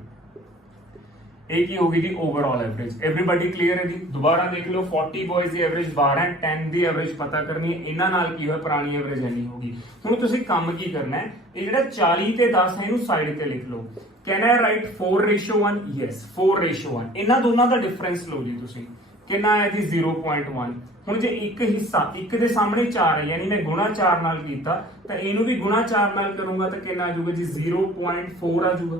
ਇਹ ਕੀ ਹੋਗੀ ਜੀ ਓਵਰਆਲ ਐਵਰੇਜ। एवरीबॉडी क्लियर है जी। दोबारा देख लो 40 बॉयज ਦੀ ਐਵਰੇਜ 12 ਹੈ, 10 ਦੀ ਐਵਰੇਜ ਪਤਾ ਕਰਨੀ ਹੈ, ਇਹਨਾਂ ਨਾਲ ਕੀ ਹੋਇਆ ਪੁਰਾਣੀ ਐਵਰੇਜ ਇੰਨੀ ਹੋਗੀ। ਹੁਣ ਤੁਸੀਂ ਕੰਮ ਕੀ ਕਰਨਾ ਹੈ, ਇਹ ਜਿਹੜਾ 40 ਤੇ 10 ਹੈ ਇਹਨੂੰ ਸਾਈਡ ਤੇ ਲਿਖ ਲਓ। Can I right 4:1? यस 4:1। ਇਹਨਾਂ ਦੋਨਾਂ ਦਾ ਡਿਫਰੈਂਸ ਲਓ ਜੀ ਤੁਸੀਂ, ਕਿੰਨਾ ਆਇਆ ਜੀ 0.1। ਹੁਣ ਜੇ ਇੱਕ ਹਿੱਸਾ ਇੱਕ ਦੇ ਸਾਹਮਣੇ 4 ਹੈ, ਯਾਨੀ ਮੈਂ ਗੁਣਾ 4 ਨਾਲ ਕੀਤਾ ਤਾਂ ਇਹਨੂੰ ਵੀ ਗੁਣਾ 4 ਨਾਲ ਕਰੂੰਗਾ ਤਾਂ ਕਿੰਨਾ ਆ ਜਾਊਗਾ ਜੀ 0.4 ਆ ਜਾਊਗਾ,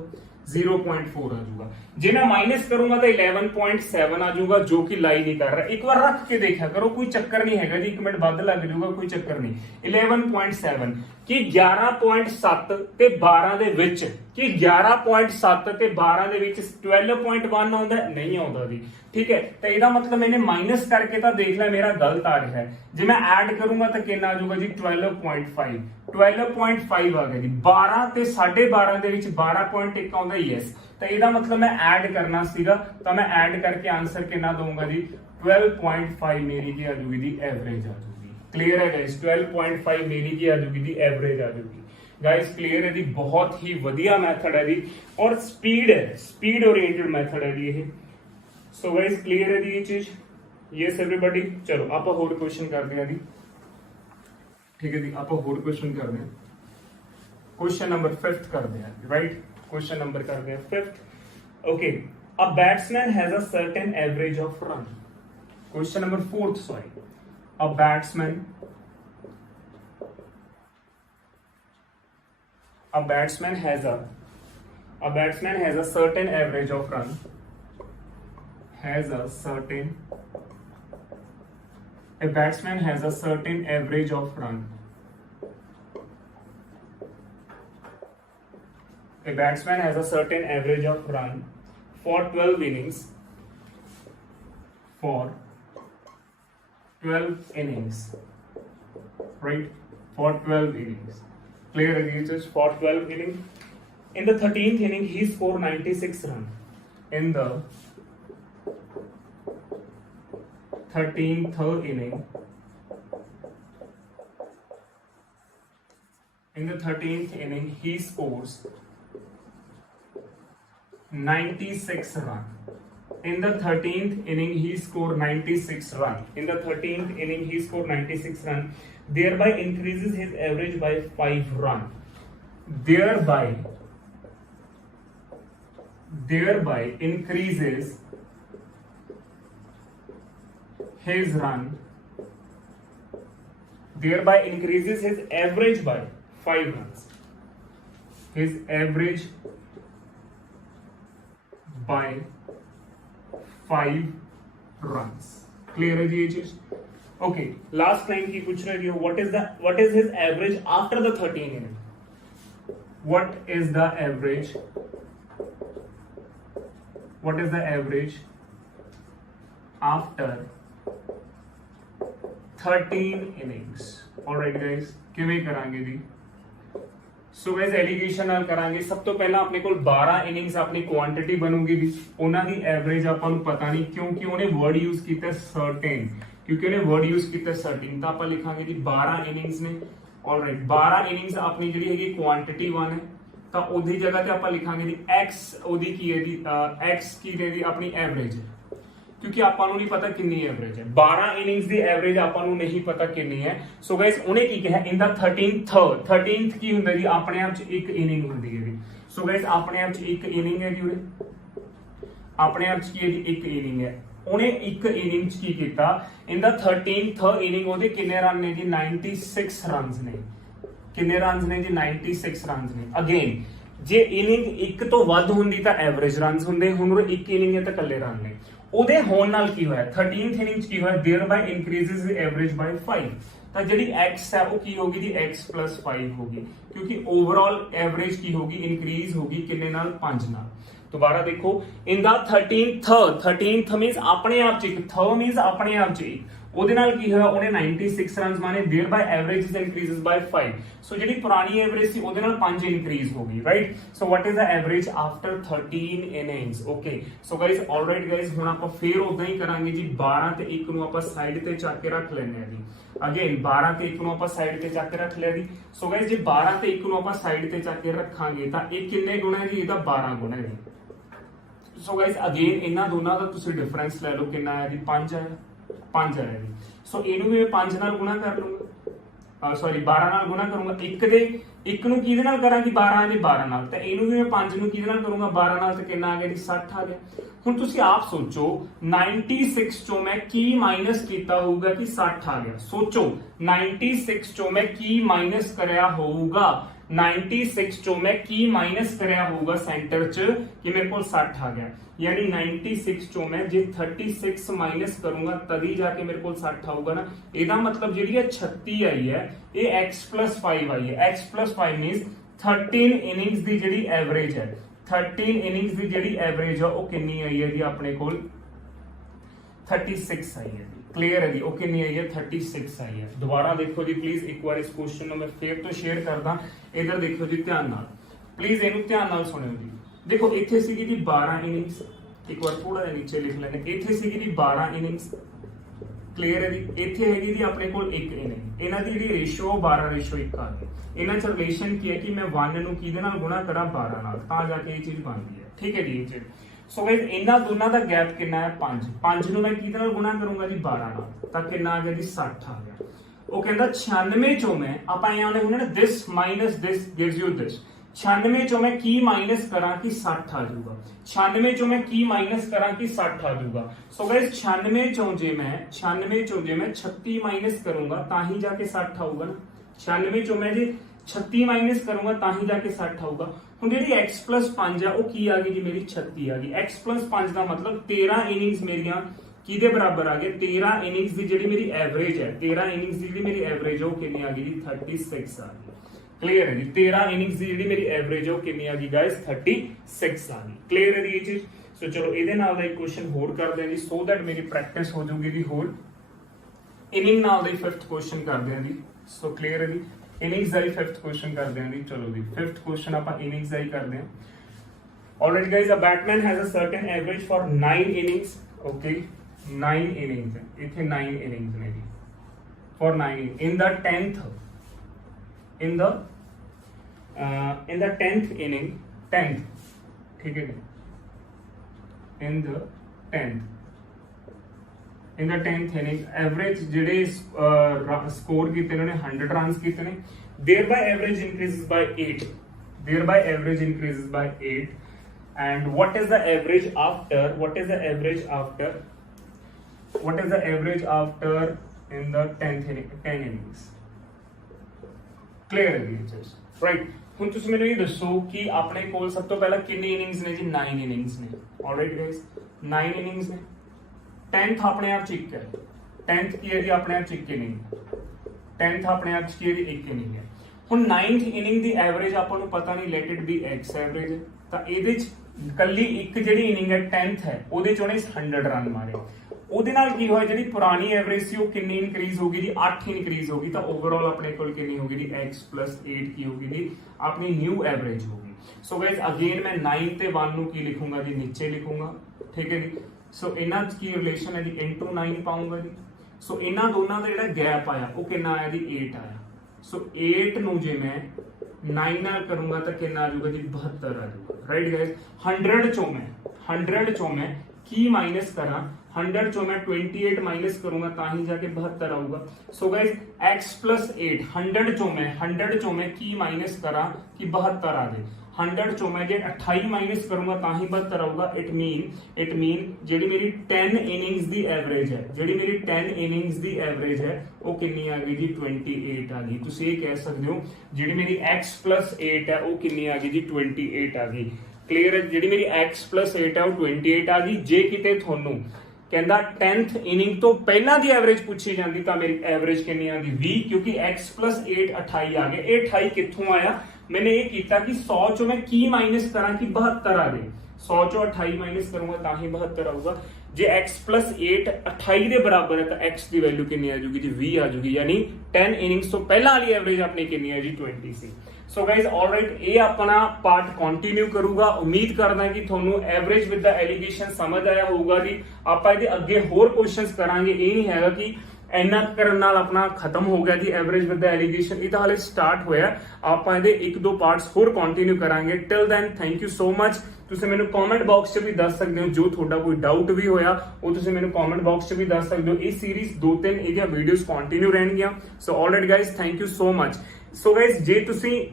0.4 ਆ ਜਾਊਗਾ। ਜੇ मैं माइनस करूंगा तो 11.7 आ जाऊगा, जो कि लाई नहीं कर रहा। एक बार रख के देखा करो, कोई चक्कर नहीं है जी, 1 मिनट बाद लग जाऊगा, कोई चक्कर नहीं। 11.7 कि 11.7 ਤੇ 12 ਦੇ ਵਿੱਚ, ਕਿ 11.7 ਤੇ 12 ਦੇ ਵਿੱਚ 12.1 ਆਉਂਦਾ ਨਹੀਂ ਆਉਂਦਾ ਜੀ, ਠੀਕ ਹੈ। ਤਾਂ ਇਹਦਾ ਮਤਲਬ ਮੈंने ਮਾਈਨਸ ਕਰਕੇ ਤਾਂ ਦੇਖ ਲਿਆ ਮੇਰਾ ਗਲਤ ਆ ਰਿਹਾ ਹੈ। ਜੇ ਮੈਂ ਐਡ ਕਰੂੰਗਾ ਤਾਂ ਕਿੰਨਾ ਆ ਜਾਊਗਾ ਜੀ 12.5 12.5 ਆ ਗਿਆ ਜੀ। 12 ਤੇ 12.5 ਦੇ ਵਿੱਚ 12.1 ਆਉਂਦਾ ਯੈਸ, ਤਾਂ ਇਹਦਾ ਮਤਲਬ ਮੈਂ ਐਡ ਕਰਨਾ ਸੀਗਾ, ਤਾਂ ਮੈਂ ਐਡ ਕਰਕੇ ਆਨਸਰ ਕਿੰਨਾ ਦਊਂਗਾ ਜੀ 12.5 ਮੇਰੀ ਕੀ ਆ ਜਾਊਗੀ ਜੀ ਐਵਰੇਜ ਆ ਜਾਊਗੀ। ਕਲੀਅਰ ਹੈ ਗਾਇਸ, 12.5 ਮੇਰੀ ਕੀ ਆ ਜਾਊਗੀ ਜੀ ਐਵਰੇਜ ਆ ਜਾਊਗੀ। गाइस क्लियर है जी, बहुत ही वधिया मैथड है जी और स्पीड है, स्पीड ओरिएंटेड मैथड है जी ये। सो गाइस क्लियर है जी ये चीज, यस एवरीबॉडी। चलो आप होर क्वेश्चन करते हैं जी, ठीक है जी, आप होर क्वेश्चन करते हैं। क्वेश्चन नंबर 5 करते हैं, राइट, क्वेश्चन नंबर करते हैं 5th। Okay, a batsman has a certain average of run. Question number 4th, sorry, a batsman has a certain average of run, a batsman has a certain average of run, a batsman has a certain average of run for 12 innings, right, for 12 innings. Clear is for 12 innings. In the 13th inning, he scored 96 runs. In the 13th inning, he scores 96 runs. In the 13th inning, he scored 96 runs. In the 13th inning, he scored 96 runs. Thereby increases his average by 5 runs. Thereby increases his run. Thereby increases his average by 5 runs. His average by 5 runs. Clear है जी ये चीज? Okay, last line की पूछ रहे हो, what is his average after the 13 inning? What is the average after 13 innings? Alright guys, किवें करांगे जी? So guys allegation नाल करांगे। सब तो पहला अपने कोल 12 इनिंग्स अपनी क्वांटिटी बनूगी भी, ਉਹਨਾਂ ਦੀ ਐਵਰੇਜ ਆਪਾਂ ਨੂੰ ਪਤਾ ਨਹੀਂ ਕਿਉਂਕਿ ਉਹਨੇ ਵਰਡ ਯੂਜ਼ ਕੀਤਾ ਸਰਟੇਨ, क्योंकि उन्हें वर्ड यूज किया सर्टेन, तो आप लिखांगे जी 12 इनिंग्स ने। ऑलराइट, 12 इनिंग्स अपनी जी है क्वांटिटी 1 है, तो ओदी जगह ते आप लिखांगे जी एक्स, ओदी की है जी एक्स की है जी अपनी एवरेज है, क्योंकि आपां नूं नहीं पता कितनी एवरेज है। 12 इनिंग्स दी एवरेज आपां नूं नहीं पता कितनी है। सो गाइस उन्हें की कहा इन द 13th की हुंदा जी अपने आप च एक इनिंग हुंदी है जी। सो गाइस अपने आप च एक इनिंग है जी, उरे अपने आप च की है जी एक इनिंग है। ਉਹਨੇ ਇੱਕ ਇਨਿੰਗ ਚ ਕੀ ਕੀਤਾ, ਇਨ ਦਾ 13th ਇਨਿੰਗ ਉਹਦੇ ਕਿੰਨੇ ਰਨ ਨੇ ਜੀ 96 ਰਨਸ ਨੇ। ਕਿੰਨੇ ਰਨਸ ਨੇ ਜੀ 96 ਰਨਸ ਨੇ। ਅਗੇਨ ਜੇ ਇਨਿੰਗ ਇੱਕ ਤੋਂ ਵੱਧ ਹੁੰਦੀ ਤਾਂ ਐਵਰੇਜ ਰਨਸ ਹੁੰਦੇ, ਹੁਣ ਉਹ ਇੱਕ ਇਨਿੰਗ ਹੈ ਤਾਂ ਇਕੱਲੇ ਰਨ ਨੇ। ਉਹਦੇ ਹੋਣ ਨਾਲ ਕੀ ਹੋਇਆ 13th ਇਨਿੰਗ ਚ ਕੀ ਹੋਇਆ, thereby increases the average by 5, ਤਾਂ ਜਿਹੜੀ x ਹੈ ਉਹ ਕੀ ਹੋਗੀ ਜੀ x + 5 ਹੋਗੀ, ਕਿਉਂਕਿ ਓਵਰਆਲ ਐਵਰੇਜ ਕੀ ਹੋਗੀ ਇੰਕਰੀਜ਼ ਹੋਗੀ ਕਿੰਨੇ ਨਾਲ 5 ਨਾਲ। दोबारा देखो इन द 13th मींस अपने आप च एक, थ मींस अपने आप च एक, ਉਹਦੇ ਨਾਲ ਕੀ ਹੋਇਆ ਉਹਨੇ 96 ਰਨਸ ਮਾਰੇ thereby average increases by 5 so ਜਿਹੜੀ ਪੁਰਾਣੀ ਐਵਰੇਜ ਸੀ ਉਹਦੇ ਨਾਲ 5 ਇੰਕਰੀਜ਼ ਹੋ ਗਈ right so what is the average after 13 innings okay so guys alright guys ਹੁਣ ਆਪਾਂ ਫੇਰ ਉਦਾਂ ਹੀ ਕਰਾਂਗੇ ਜੀ 12 ਤੇ 1 ਨੂੰ ਆਪਾਂ ਸਾਈਡ ਤੇ ਚੱਕ ਕੇ ਰੱਖ ਲੈਂਦੇ ਆ ਜੀ ਅਗੇਨ 12 ਤੇ 1 ਨੂੰ ਆਪਾਂ ਸਾਈਡ ਤੇ ਚੱਕ ਕੇ ਰੱਖ ਲਿਆ ਜੀ ਸੋ ਗਾਇਸ ਜੇ 12 ਤੇ 1 ਨੂੰ ਆਪਾਂ ਸਾਈਡ ਤੇ ਚੱਕ ਕੇ ਰੱਖਾਂਗੇ ਤਾਂ ਇਹ ਕਿੰਨੇ ਗੁਣਾ ਹੈ ਜੀ ਇਹਦਾ 12 ਗੁਣਾ ਹੈ ਜੀ ਸੋ ਗਾਇਸ ਅਗੇਨ ਇਹਨਾਂ ਦੋਨਾਂ ਦਾ ਤੁਸੀਂ ਡਿਫਰੈਂਸ ਲੈ ਲਓ ਕਿੰਨਾ ਆਇਆ ਜੀ 5 ਆਇਆ 5 ਆਇਆ ਜੀ ਸੋ ਇਹਨੂੰ ਵੀ ਮੈਂ 5 ਨਾਲ ਗੁਣਾ ਕਰ ਲੂੰਗਾ ਸੌਰੀ 12 ਨਾਲ ਗੁਣਾ ਕਰੂੰਗਾ ਇੱਕ ਨੂੰ ਕਿਹਦੇ ਨਾਲ ਕਰਾਂਗੀ 12 ਦੇ 12 ਨਾਲ ਤਾਂ ਇਹਨੂੰ ਵੀ ਮੈਂ 5 ਨੂੰ ਕਿਹਦੇ ਨਾਲ ਕਰੂੰਗਾ 12 ਨਾਲ ਤੇ ਕਿੰਨਾ ਆ ਗਿਆ ਜੀ 60 ਆ ਗਿਆ ਹੁਣ ਤੁਸੀਂ ਆਪ ਸੋਚੋ 96 ਚੋਂ ਮੈਂ ਕੀ ਮਾਈਨਸ ਕੀਤਾ ਹੋਊਗਾ ਕਿ 60 ਆ ਗਿਆ ਸੋਚੋ 96 ਚੋਂ ਮੈਂ ਕੀ ਮਾਈਨਸ ਕਰਿਆ ਹੋਊਗਾ 96 ਚੋਂ ਮੈਂ ਕੀ ਮਾਈਨਸ ਕਰਿਆ ਹੋਊਗਾ ਸੈਂਟਰ ਚ ਕਿ ਮੇਰੇ ਕੋਲ 60 ਆ ਗਿਆ यानी 96 ਚੋਂ ਮੈਂ ਜੇ 36 ਮਾਈਨਸ ਕਰੂੰਗਾ ਤਦ ਹੀ ਜਾ ਕੇ ਮੇਰੇ ਕੋਲ 60 ਆਊਗਾ ਨਾ ਇਹਦਾ ਮਤਲਬ ਜਿਹੜੀ ਹੈ 36 ਆਈ ਹੈ ਇਹ x + 5 ਆਈ ਹੈ x + 5 ਮੀਨਸ 13 ਇਨਿੰਗਸ ਦੀ ਜਿਹੜੀ ਐਵਰੇਜ ਹੈ 13 ਇਨਿੰਗਸ ਦੀ ਜਿਹੜੀ ਐਵਰੇਜ ਹੈ ਉਹ ਕਿੰਨੀ ਆਈ ਹੈ ਜੀ ਆਪਣੇ ਕੋਲ 36 ਆਈ ਹੈ ਜੀ ਕਲੀਅਰ ਹੈ ਜੀ ਉਹ ਕਿੰਨੀ ਆਈ ਹੈ 36 ਆਈ ਹੈ ਦੁਬਾਰਾ ਦੇਖੋ ਜੀ ਪਲੀਜ਼ ਇੱਕ ਵਾਰ ਇਸ ਕੁਐਸਚਨ ਨੂੰ ਮੈਂ ਫੇਰ ਤੋਂ ਸ਼ੇਅਰ ਕਰਦਾ ਇਧਰ ਦੇਖੋ ਜੀ ਧਿਆਨ ਨਾਲ ਪਲੀਜ਼ ਇਹਨੂੰ ਧਿਆਨ ਨਾਲ ਸੁਣਿਓ ਜੀ देखो इथे सीगी जी 12 इनिंग्स एक बार थोड़ा जिहा नीचे लिख लेने इथे सीगी जी 12 इनिंग्स क्लियर है जी इथे हैगी जी अपने कोल एक इनिंग इन्हां दी जिहड़ी रेशियो 12:1 आ गई इन्हां च रिलेशन की है कि मैं 1 ਨੂੰ ਕਿਹਦੇ ਨਾਲ ਗੁਣਾ ਕਰਾਂ 12 ਨਾਲ ਤਾਂ ਜਾ ਕੇ ਇਹ ਚੀਜ਼ ਬਣਦੀ ਹੈ ਠੀਕ ਹੈ ਜੀ ਇਹ ਸੋ ਗਾਇਸ ਇਹਨਾਂ ਦੋਨਾਂ ਦਾ ਗੈਪ ਕਿੰਨਾ ਹੈ 5 ਨੂੰ ਮੈਂ ਕਿਹਦੇ ਨਾਲ ਗੁਣਾ ਕਰੂੰਗਾ ਜੀ 12 ਨਾਲ ਤਾਂ ਕਿੰਨਾ ਆ ਗਿਆ ਜੀ 60 ਆ ਗਿਆ ਉਹ ਕਹਿੰਦਾ 96 ਚੋਂ ਮੈਂ ਆਪਾਂ ਇਹ ਆਉਂਦੇ ਹੁੰਦੇ ਨਾ this minus this gives you this 96 ਚੋਂ ਮੈਂ ਕੀ ਮਾਈਨਸ ਕਰਾਂ ਕਿ 60 ਆ ਜਾਊਗਾ 96 ਚੋਂ ਮੈਂ ਕੀ ਮਾਈਨਸ ਕਰਾਂ ਕਿ 60 ਆ ਜਾਊਗਾ ਸੋ ਗਾਇਸ 96 ਚੋਂ ਜੇ ਮੈਂ 36 ਮਾਈਨਸ ਕਰੂੰਗਾ ਤਾਂ ਹੀ ਜਾ ਕੇ 60 ਆਊਗਾ ਨਾ 96 ਚੋਂ ਮੈਂ ਜੇ 36 ਮਾਈਨਸ ਕਰੂੰਗਾ ਤਾਂ ਹੀ ਜਾ ਕੇ 60 ਆਊਗਾ ਹੁਣ ਜਿਹੜੀ x + 5 ਆ ਉਹ ਕੀ ਆ ਗਈ ਜੀ ਮੇਰੀ 36 ਆ ਗਈ x + 5 ਦਾ ਮਤਲਬ 13 ਇਨਿੰਗਸ ਮੇਰੀਆਂ ਕਿਹਦੇ ਬਰਾਬਰ ਆ ਗਏ 13 ਇਨਿੰਗਸ ਦੀ ਜਿਹੜੀ ਮੇਰੀ ਐਵਰੇਜ ਹੈ 13 ਇਨਿੰਗਸ ਦੀ ਜਿਹੜੀ ਮੇਰੀ ਐਵਰੇਜ ਉਹ ਕਿੰਨੀ ਆ ਗਈ ਜੀ 36 ਆ ਗਈ क्लियर है जी 13 इनिंग्स ਦੀ ਜਿਹੜੀ ਮੇਰੀ ਐਵਰੇਜ ਉਹ ਕਿੰਨੀ ਆ ਗਈ ਗਾਇਸ 36 ਆ ਗਈ ਕਲੀਅਰ ਹੈ ਜੀ ਇਹ ਚੀਜ਼ ਸੋ ਚਲੋ ਇਹਦੇ ਨਾਲ ਦਾ ਇੱਕ ਕੁਐਸਚਨ ਹੋਰ ਕਰਦੇ ਹਾਂ ਜੀ ਸੋ ਦੈਟ ਮੇਰੀ ਪ੍ਰੈਕਟਿਸ ਹੋ ਜਾਊਗੀ ਜੀ ਹੋਰ ਇਨਿੰਗ ਨਾਲ ਦਾ 5th ਕੁਐਸਚਨ ਕਰਦੇ ਹਾਂ ਜੀ ਸੋ ਕਲੀਅਰ ਹੈ ਜੀ ਇਨਿੰਗਸ ਦਾ 5th ਕੁਐਸਚਨ ਕਰਦੇ ਹਾਂ ਜੀ ਚਲੋ ਜੀ 5th ਕੁਐਸਚਨ ਆਪਾਂ ਇਨਿੰਗਸ ਦਾ ਹੀ ਕਰਦੇ ਹਾਂ alright guys a batsman has a certain average for 9 innings okay 9 innings ਇੱਥੇ 9 innings ਨੇ ਜੀ for 9 in the 10th in the 10th inning 10th ठीक है in the 10th inning average ਜਿਹੜੇ ਸਕੋਰ ਕੀਤੇ ਨੇ 100 ਰਨਸ ਕੀਤੇ ਨੇ thereby average increases by 8 and what is the average after in the 10 innings clear ਹੈ ਜੀ ਰਾਈਟ ਹੁਣ ਤੁਸੀਂ ਮੈਨੂੰ ਇਹ ਦੱਸੋ ਕਿ ਆਪਣੇ ਕੋਲ ਸਭ ਤੋਂ ਪਹਿਲਾਂ ਕਿੰਨੀ ਇਨਿੰਗਸ ਨੇ ਜੀ 9 ਇਨਿੰਗਸ ਨੇ ਆਲਰਾਈਟ ਗਾਇਸ 9 ਇਨਿੰਗਸ ਨੇ 10th ਆਪਣੇ ਆਪ ਚ ਇੱਕ ਹੈ 10th ਕੀ ਹੈ ਜੀ ਆਪਣੇ ਆਪ ਚ ਇੱਕ ਇਨਿੰਗ 10th ਆਪਣੇ ਆਪ ਚ ਕੀ ਹੈ ਜੀ ਇੱਕ ਇਨਿੰਗ ਹੈ ਹੁਣ 9th ਇਨਿੰਗ ਦੀ ਐਵਰੇਜ ਆਪਾਂ ਨੂੰ ਪਤਾ ਨਹੀਂ let it be x average ਤਾਂ ਇਹਦੇ ਚ ਕੱਲੀ ਇੱਕ ਜਿਹੜੀ ਇਨਿੰਗ ਹੈ 10th ਹੈ ਉਹਦੇ ਚ ਉਹਨੇ 100 ਰਨ ਮਾਰੇ ਉਹਦੇ ਨਾਲ ਕੀ ਹੋਇਆ ਜਿਹੜੀ ਪੁਰਾਣੀ ਐਵਰੇਜ ਸੀ ਉਹ ਕਿੰਨੀ ਇਨਕਰੀਜ਼ ਹੋ ਗਈ ਜੀ 8 ਇਨਕਰੀਜ਼ ਹੋ ਗਈ ਤਾਂ ਓਵਰਆਲ ਆਪਣੇ ਕੋਲ ਕਿੰਨੀ ਹੋ ਗਈ ਜੀ x + 8 ਕੀ ਹੋ ਗਈ ਜੀ ਆਪਣੀ ਨਿਊ ਐਵਰੇਜ ਹੋ ਗਈ ਸੋ ਗਾਇਸ ਅਗੇਨ ਮੈਂ 9 ਤੇ 1 ਨੂੰ ਕੀ ਲਿਖੂੰਗਾ ਜੀ ਨੀਚੇ ਲਿਖੂੰਗਾ ਠੀਕ ਹੈ ਜੀ ਸੋ ਇਹਨਾਂ ਚ ਕੀ ਰਿਲੇਸ਼ਨ ਹੈ ਜੀ into 9 ਪਾਉਂਗਾ ਜੀ ਸੋ ਇਹਨਾਂ ਦੋਨਾਂ ਦਾ ਜਿਹੜਾ ਗੈਪ ਆਇਆ ਉਹ ਕਿੰਨਾ ਆਇਆ ਜੀ 8 ਆਇਆ ਸੋ 8 ਨੂੰ ਜੇ ਮੈਂ 9 ਨਾਲ ਕਰੂੰਗਾ ਤਾਂ ਕਿੰਨਾ ਆ ਜਾਊਗਾ ਜੀ 72 ਆ ਜਾਊਗਾ ਰਾਈਟ ਗਾਇਸ 100 ਚੋਂ ਮੈਂ ਕੀ ਮਾਈਨਸ ਕਰਾਂ 100 ਚੋਂ ਮੈਂ 28 ਮਾਈਨਸ ਕਰੂੰਗਾ ਤਾਂ ਹੀ ਜਾ ਕੇ 72 ਆਊਗਾ ਸੋ ਗਾਇਸ x + 8 100 ਚੋਂ ਮੈਂ ਕੀ ਮਾਈਨਸ ਕਰਾਂ ਕਿ 72 ਆ ਜਾਏ 100 ਚੋਂ ਮੈਂ ਜੇ 28 ਮਾਈਨਸ ਕਰੂੰਗਾ ਤਾਂ ਹੀ 72 ਆਊਗਾ ਇਟ ਮੀਨ ਜਿਹੜੀ ਮੇਰੀ 10 ਇਨਿੰਗਸ ਦੀ ਐਵਰੇਜ ਹੈ ਉਹ ਕਿੰਨੀ ਆ ਗਈ ਜੀ 28 ਆ ਗਈ ਤੁਸੀਂ ਇਹ ਕਹਿ ਸਕਦੇ ਹੋ ਜਿਹੜੀ ਮੇਰੀ x + 8 ਹੈ ਉਹ ਕਿੰਨੀ ਆ ਗਈ ਜੀ 28 ਆ ਗਈ ਕਲੀਅਰ ਹੈ ਜਿਹੜੀ ਮੇਰੀ x + 8 ਹੈ ਉਹ 28 ਆ ਗਈ ਜੇ ਕਿਤੇ ਤੁਹਾਨੂੰ ਕਹਿੰਦਾ 10th ਇਨਿੰਗ ਤੋਂ ਪਹਿਲਾਂ ਦੀ ਐਵਰੇਜ ਪੁੱਛੀ ਜਾਂਦੀ ਤਾਂ ਮੇਰੀ ਐਵਰੇਜ ਕਿੰਨੀ ਆਂਦੀ 20 ਕਿਉਂਕਿ x + 8 28 ਆ ਗਏ ਇਹ 28 ਕਿੱਥੋਂ ਆਇਆ ਮੈंने ਇਹ ਕੀਤਾ ਕਿ 100 ਚੋਂ ਮੈਂ ਕੀ ਮਾਈਨਸ ਕਰਾਂ ਕਿ 72 ਆ ਜਾਏ 100 ਚੋਂ 28 ਮਾਈਨਸ ਕਰੂੰਗਾ ਤਾਂ ਹੀ 72 ਆਊਗਾ। ਜੇ x + 8 28 ਦੇ ਬਰਾਬਰ ਹੈ ਤਾਂ x ਦੀ ਵੈਲਿਊ ਕਿੰਨੀ ਆ ਜਾਊਗੀ ਜੀ 20 ਆ ਜਾਊਗੀ, ਯਾਨੀ 10 ਇਨਿੰਗਸ ਤੋਂ ਪਹਿਲਾਂ ਵਾਲੀ ਐਵਰੇਜ ਆਪਣੀ ਕਿੰਨੀ ਹੈ ਜੀ 20 ਸੀ। ਸੋ ਗਾਇਜ਼ ਆਲਰਾਈਟ, ਇਹ ਆਪਣਾ ਪਾਰਟ ਕੰਟੀਨਿਊ ਕਰੂਗਾ। ਉਮੀਦ ਕਰਦਾ ਕਿ ਤੁਹਾਨੂੰ ਐਵਰੇਜ ਵਿਦ ਦਾ ਐਲੀਗੇਸ਼ਨ ਸਮਝ ਆਇਆ ਹੋਊਗਾ ਜੀ। ਆਪਾਂ ਇਹਦੇ ਅੱਗੇ ਹੋਰ ਕੁਐਸਚਨਸ ਕਰਾਂਗੇ, ਇਹ ਨਹੀਂ ਹੈਗਾ ਕਿ ਇੰਨਾ ਕਰਨ ਨਾਲ ਆਪਣਾ ਖਤਮ ਹੋ ਗਿਆ ਜੀ ਐਵਰੇਜ ਵਿਦ ਦਾ ਐਲੀਗੇਸ਼ਨ, ਇਹ ਤਾਂ ਹਾਲੇ ਸਟਾਰਟ ਹੋਇਆ। ਆਪਾਂ ਇਹਦੇ 1-2 ਪਾਰਟਸ ਹੋਰ ਕੰਟੀਨਿਊ ਕਰਾਂਗੇ। Till then thank you so much. ਤੁਸੀਂ ਮੈਨੂੰ ਕਮੈਂਟ ਬਾਕਸ 'ਚ ਵੀ ਦੱਸ ਸਕਦੇ ਹੋ ਜੋ ਤੁਹਾਡਾ ਕੋਈ ਡਾਊਟ ਵੀ ਹੋਇਆ, ਉਹ ਤੁਸੀਂ ਮੈਨੂੰ ਕਮੈਂਟ ਬਾਕਸ 'ਚ ਵੀ ਦੱਸ ਸਕਦੇ ਹੋ। ਇਹ ਸੀਰੀਜ਼ 2-3 ਇਹਦੀਆਂ ਵੀਡੀਓਜ਼ ਕੰਟੀਨਿਊ ਰਹਿਣਗੀਆਂ। So alright guys, thank you so much. So guys, ਜੇ ਤੁਸੀਂ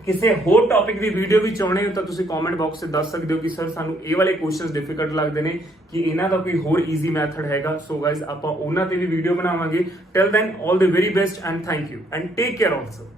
ਕਿਸੇ ਹੋਰ ਟੌਪਿਕ ਦੀ ਵੀਡੀਓ ਵੀ ਚਾਹੁੰਦੇ ਹੋ ਤਾਂ ਤੁਸੀਂ ਕਮੈਂਟ ਬਾਕਸ 'ਚ ਦੱਸ ਸਕਦੇ ਹੋ ਕਿ ਸਰ ਸਾਨੂੰ ਇਹ ਵਾਲੇ ਕੁਐਸਚਨਸ ਡਿਫਿਕਲਟ ਲੱਗਦੇ ਨੇ, ਕਿ ਇਹਨਾਂ ਦਾ ਕੋਈ ਹੋਰ ਈਜ਼ੀ ਮੈਥਡ ਹੈਗਾ। ਸੋ ਗਾਇਜ਼, ਆਪਾਂ ਉਹਨਾਂ ਤੇ ਵੀ ਵੀਡੀਓ ਬਣਾਵਾਂਗੇ। Till then all the very best and thank you and take care also.